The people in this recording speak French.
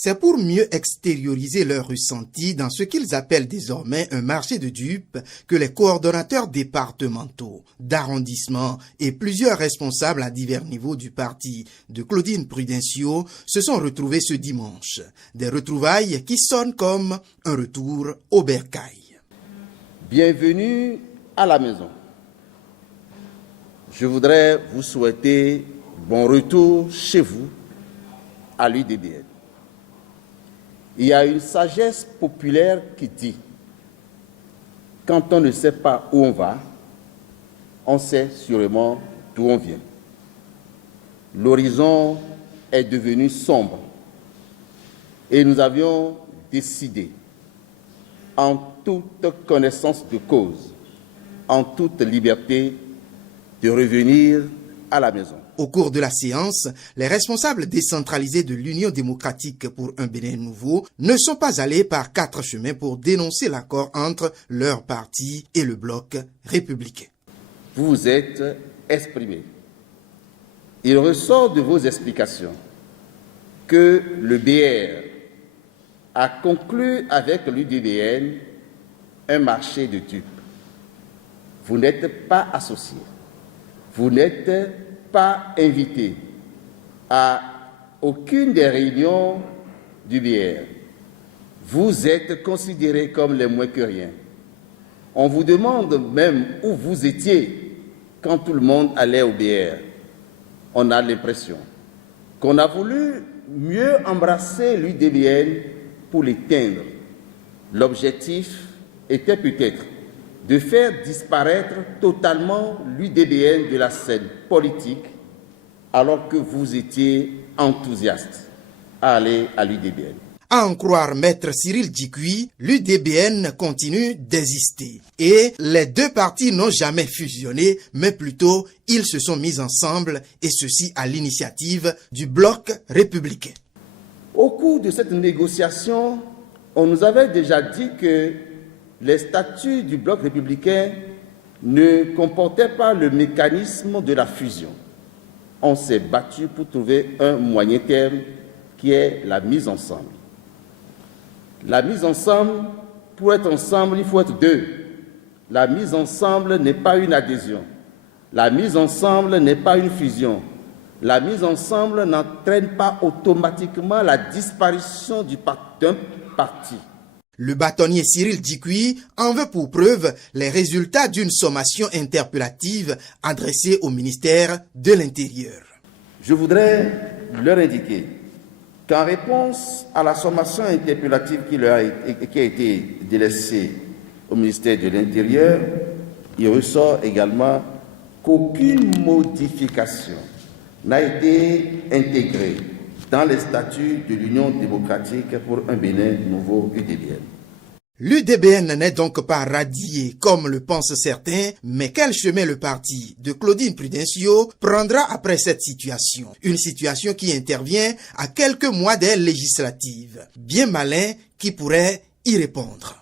C'est pour mieux extérioriser leurs ressentis dans ce qu'ils appellent désormais un marché de dupes que les coordonnateurs départementaux, d'arrondissement et plusieurs responsables à divers niveaux du parti de Claudine Prudencio se sont retrouvés ce dimanche. Des retrouvailles qui sonnent comme un retour au bercail. Bienvenue à la maison. Je voudrais vous souhaiter bon retour chez vous à l'UDBN. Il y a une sagesse populaire qui dit « Quand on ne sait pas où on va, on sait sûrement d'où on vient ». L'horizon est devenu sombre et nous avions décidé, en toute connaissance de cause, en toute liberté, de revenir à la maison. Au cours de la séance, les responsables décentralisés de l'Union démocratique pour un Bénin nouveau ne sont pas allés par 4 chemins pour dénoncer l'accord entre leur parti et le bloc républicain. Vous vous êtes exprimés. Il ressort de vos explications que le BR a conclu avec l'UDBN un marché de dupes. Vous n'êtes pas associés. Vous n'êtes pas invité à aucune des réunions du BR. Vous êtes considérés comme les moins que rien. On vous demande même où vous étiez quand tout le monde allait au BR. On a l'impression qu'on a voulu mieux embrasser l'UDBN pour l'éteindre. L'objectif était peut-être de faire disparaître totalement l'UDBN de la scène politique alors que vous étiez enthousiaste à aller à l'UDBN. À en croire Maître Cyril Djikoui, l'UDBN continue d'exister. Et les deux partis n'ont jamais fusionné, mais plutôt ils se sont mis ensemble, et ceci à l'initiative du bloc républicain. Au cours de cette négociation, on nous avait déjà dit que les statuts du bloc républicain ne comportaient pas le mécanisme de la fusion. On s'est battu pour trouver un moyen terme qui est la mise ensemble. La mise ensemble, pour être ensemble, il faut être deux. La mise ensemble n'est pas une adhésion. La mise ensemble n'est pas une fusion. La mise ensemble n'entraîne pas automatiquement la disparition d'un parti. Le bâtonnier Cyril Djikoui en veut pour preuve les résultats d'une sommation interpellative adressée au ministère de l'Intérieur. Je voudrais leur indiquer qu'en réponse à la sommation interpellative qui a été délaissée au ministère de l'Intérieur, il ressort également qu'aucune modification n'a été intégrée dans les statuts de l'Union démocratique pour un Bénin nouveau UDBN. L'UDBN n'est donc pas radié comme le pensent certains, mais quel chemin le parti de Claudine Prudencio prendra après cette situation? Une situation qui intervient à quelques mois des législatives. Bien malin qui pourrait y répondre.